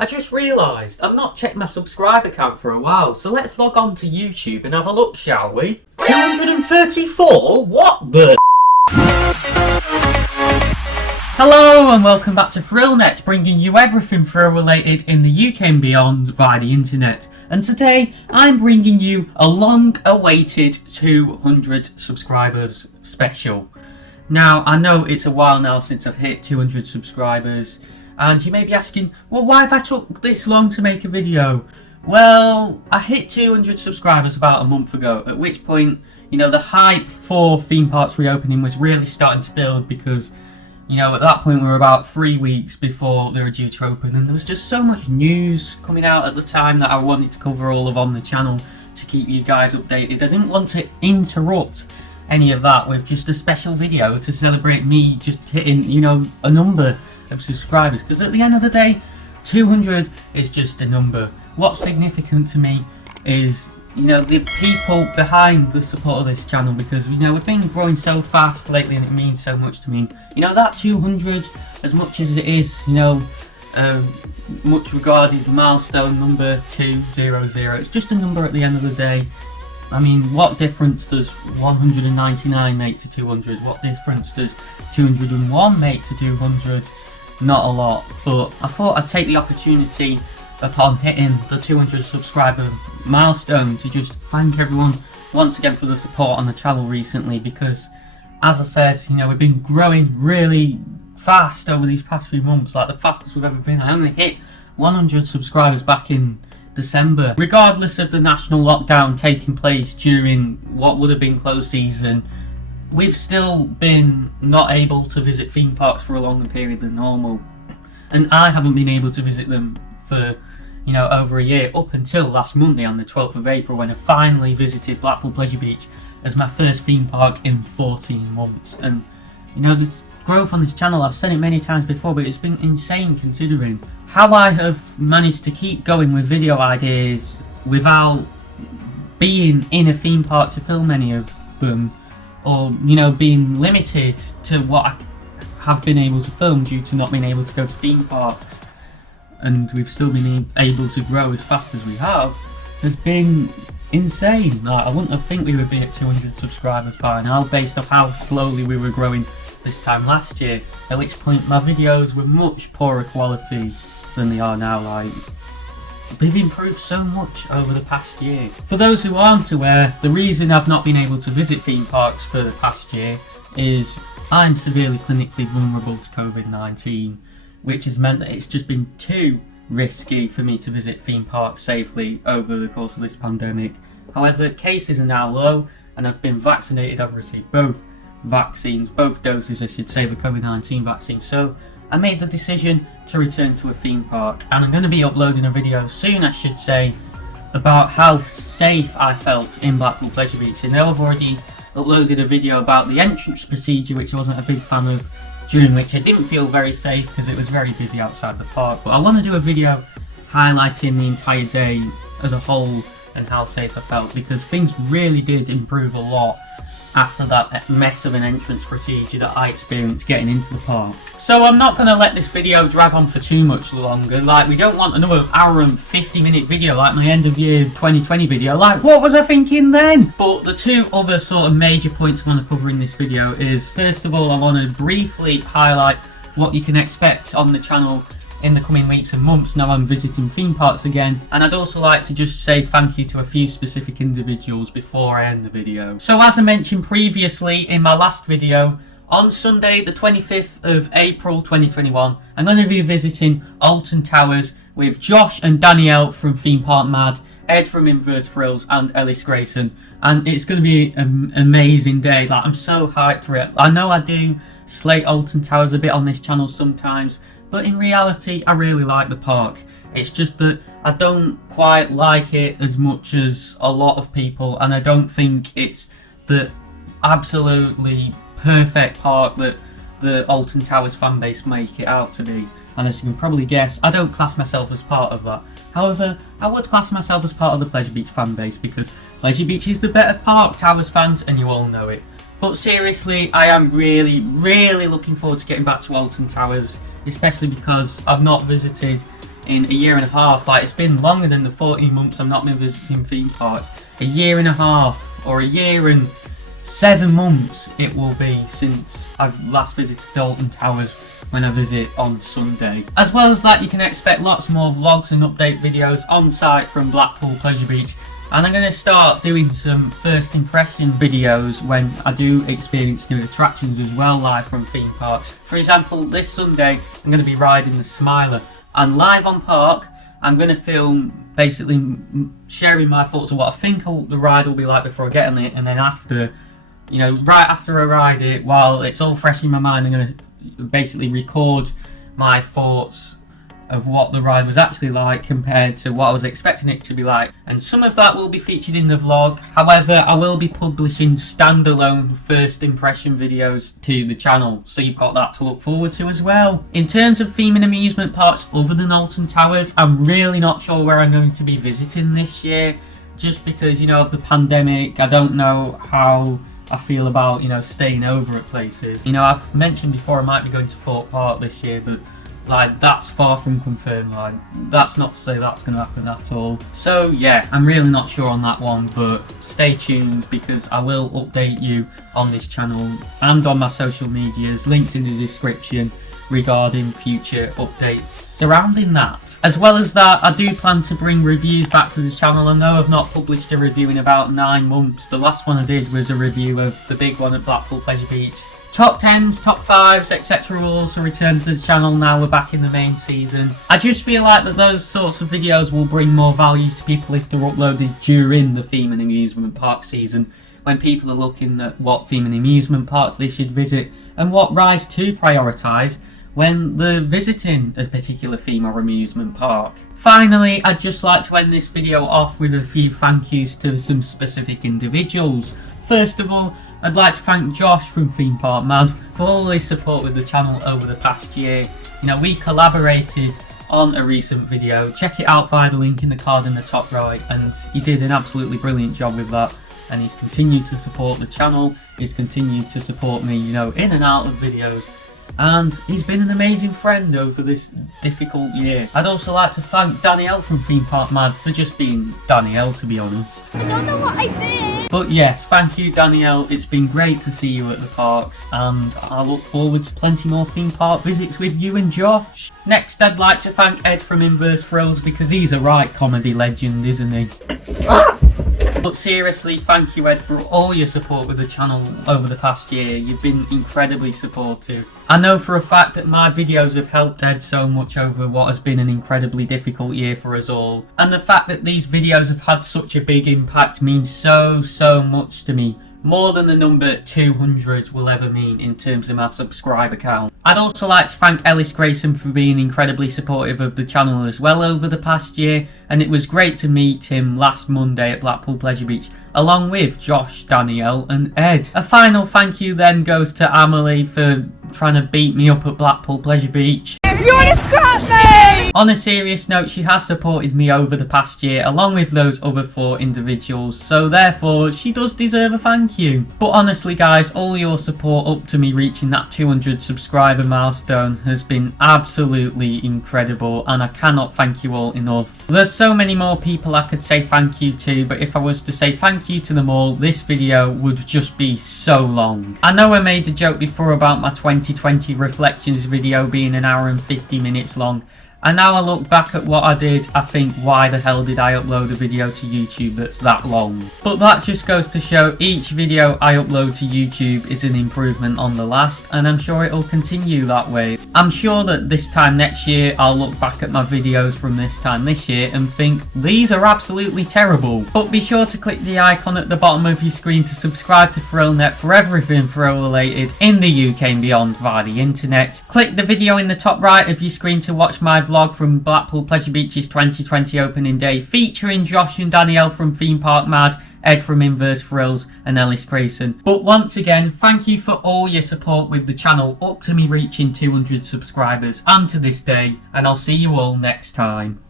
I just realised I've not checked my subscriber count for a while, so let's log on to YouTube and have a look, shall we? 234? What the? Hello and welcome back to ThrillNet, bringing you everything thrill related in the UK and beyond via the internet. And today I'm bringing you a long-awaited 200 subscribers special. Now, I know it's a while now since I've hit 200 subscribers, and you may be asking, well, why have I took this long to make a video? Well, I hit 200 subscribers about a month ago, at which point, the hype for theme parks reopening was really starting to build because, at that point we were about 3 weeks before they were due to open, and there was just so much news coming out at the time that I wanted to cover all of on the channel to keep you guys updated. I didn't want to interrupt any of that with just a special video to celebrate me just hitting, a number of subscribers, because at the end of the day 200 is just a number. What's significant to me is the people behind the support of this channel, because we've been growing so fast lately and it means so much to me. That 200, as much as it is much regarded milestone number 200, it's just a number at the end of the day. I mean, what difference does 199 make to 200? What difference does 201 make to 200? Not a lot, but I thought I'd take the opportunity upon hitting the 200 subscriber milestone to just thank everyone once again for the support on the channel recently, because as I said, we've been growing really fast over these past few months, like the fastest we've ever been. I only hit 100 subscribers back in December. Regardless of the national lockdown taking place during what would have been closed season, we've still been not able to visit theme parks for a longer period than normal, and I haven't been able to visit them for over a year, up until last Monday on the 12th of April, when I finally visited Blackpool Pleasure Beach as my first theme park in 14 months. And the growth on this channel, I've said it many times before, but it's been insane considering how I have managed to keep going with video ideas without being in a theme park to film any of them, or being limited to what I have been able to film due to not being able to go to theme parks, and we've still been able to grow as fast as we have, has been insane. Like, I wouldn't have think we would be at 200 subscribers by now, based off how slowly we were growing this time last year, at which point my videos were much poorer quality than they are now. Like, they've improved so much over the past year. For those who aren't aware, the reason I've not been able to visit theme parks for the past year is I'm severely clinically vulnerable to COVID-19, which has meant that it's just been too risky for me to visit theme parks safely over the course of this pandemic. However, cases are now low and I've been vaccinated. I've received both vaccines, both doses I should say, the COVID-19 vaccine, so I made the decision to return to a theme park, and I'm going to be uploading a video soon, I should say, about how safe I felt in Blackpool Pleasure Beach. And I've already uploaded a video about the entrance procedure, which I wasn't a big fan of, during which I didn't feel very safe because it was very busy outside the park. But I want to do a video highlighting the entire day as a whole and how safe I felt, because things really did improve a lot after that mess of an entrance procedure that I experienced getting into the park. So I'm not going to let this video drag on for too much longer. Like, we don't want another hour and 50-minute video like my end of year 2020 video. Like, what was I thinking then? But the two other sort of major points I want to cover in this video is, first of all, I want to briefly highlight what you can expect on the channel in the coming weeks and months now I'm visiting theme parks again, and I'd also like to just say thank you to a few specific individuals before I end the video. So as I mentioned previously in my last video, on Sunday the 25th of April 2021 I'm going to be visiting Alton Towers with Josh and Danielle from Theme Park Mad, Ed from Inverse Thrills and Ellis Grayson, and it's going to be an amazing day. Like, I'm so hyped for it. I know I do slate Alton Towers a bit on this channel sometimes, but in reality I really like the park. It's just that I don't quite like it as much as a lot of people, and I don't think it's the absolutely perfect park that the Alton Towers fanbase make it out to be. And as you can probably guess, I don't class myself as part of that. However, I would class myself as part of the Pleasure Beach fanbase, because Pleasure Beach is the better park, Towers fans, and you all know it. But seriously, I am really looking forward to getting back to Alton Towers, especially because I've not visited in a year and a half. Like, it's been longer than the 14 months I've not been visiting theme parks. A year and a half, or a year and 7 months it will be since I've last visited Alton Towers when I visit on Sunday. As well as that, you can expect lots more vlogs and update videos on site from Blackpool Pleasure Beach. And I'm going to start doing some first impression videos when I do experience new attractions as well, live from theme parks. For example, this Sunday I'm going to be riding the Smiler, and live on park I'm going to film basically sharing my thoughts on what I think the ride will be like before I get on it, and then after, you know, right after I ride it, while it's all fresh in my mind, I'm going to basically record my thoughts of what the ride was actually like compared to what I was expecting it to be like, and some of that will be featured in the vlog. However, I will be publishing standalone first impression videos to the channel, so you've got that to look forward to as well. In terms of theme and amusement parks other than Alton Towers, I'm really not sure where I'm going to be visiting this year, just because, you know, of the pandemic. I don't know how I feel about, you know, staying over at places. You know, I've mentioned before I might be going to Thorpe Park this year, but like, that's far from confirmed. Like, that's not to say that's going to happen at all. So yeah, I'm really not sure on that one, but stay tuned because I will update you on this channel and on my social medias, links in the description, regarding future updates surrounding that. As well as that, I do plan to bring reviews back to the channel. I know I've not published a review in about 9 months. The last one I did was a review of the big one at Blackpool Pleasure Beach. Top 10s, top 5s, etc. will also return to the channel now we're back in the main season. I just feel like that those sorts of videos will bring more value to people if they're uploaded during the theme and amusement park season, when people are looking at what theme and amusement parks they should visit and what rides to prioritise when they're visiting a particular theme or amusement park. Finally, I'd just like to end this video off with a few thank yous to some specific individuals. First of all, I'd like to thank Josh from Theme Park Mad for all his support with the channel over the past year. You know, we collaborated on a recent video. Check it out via the link in the card in the top right, and he did an absolutely brilliant job with that. And he's continued to support the channel, he's continued to support me, you know, in and out of videos. And he's been an amazing friend over this difficult year. I'd also like to thank Danielle from Theme Park Mad for just being Danielle, to be honest. I don't know what I did! But yes, thank you Danielle, it's been great to see you at the parks, and I look forward to plenty more theme park visits with you and Josh. Next, I'd like to thank Ed from Inverse Thrills, because he's a right comedy legend, isn't he? But seriously, thank you Ed for all your support with the channel over the past year. You've been incredibly supportive. I know for a fact that my videos have helped Ed so much over what has been an incredibly difficult year for us all. And the fact that these videos have had such a big impact means so much to me. More than the number 200 will ever mean in terms of my subscriber count. I'd also like to thank Ellis Grayson for being incredibly supportive of the channel as well over the past year, and it was great to meet him last Monday at Blackpool Pleasure Beach, along with Josh, Danielle and Ed. A final thank you then goes to Amelie for trying to beat me up at Blackpool Pleasure Beach. You wanna scrap me? On a serious note, she has supported me over the past year along with those other 4 individuals, so therefore she does deserve a thank you. But honestly guys, all your support up to me reaching that 200 subscriber milestone has been absolutely incredible, and I cannot thank you all enough. There's so many more people I could say thank you to, but if I was to say thank you to them all, this video would just be so long. I know I made a joke before about my 2020 reflections video being an hour and 50 minutes long, and now I look back at what I did, I think, why the hell did I upload a video to YouTube that's that long? But that just goes to show each video I upload to YouTube is an improvement on the last, and I'm sure it'll continue that way. I'm sure that this time next year I'll look back at my videos from this time this year and think these are absolutely terrible. But be sure to click the icon at the bottom of your screen to subscribe to ThrillNet for everything thrill related in the UK and beyond via the internet. Click the video in the top right of your screen to watch my vlog from Blackpool Pleasure Beach's 2020 opening day, featuring Josh and Danielle from Theme Park Mad, Ed from Inverse Thrills and Ellis Grayson. But once again, thank you for all your support with the channel up to me reaching 200 subscribers and to this day, and I'll see you all next time.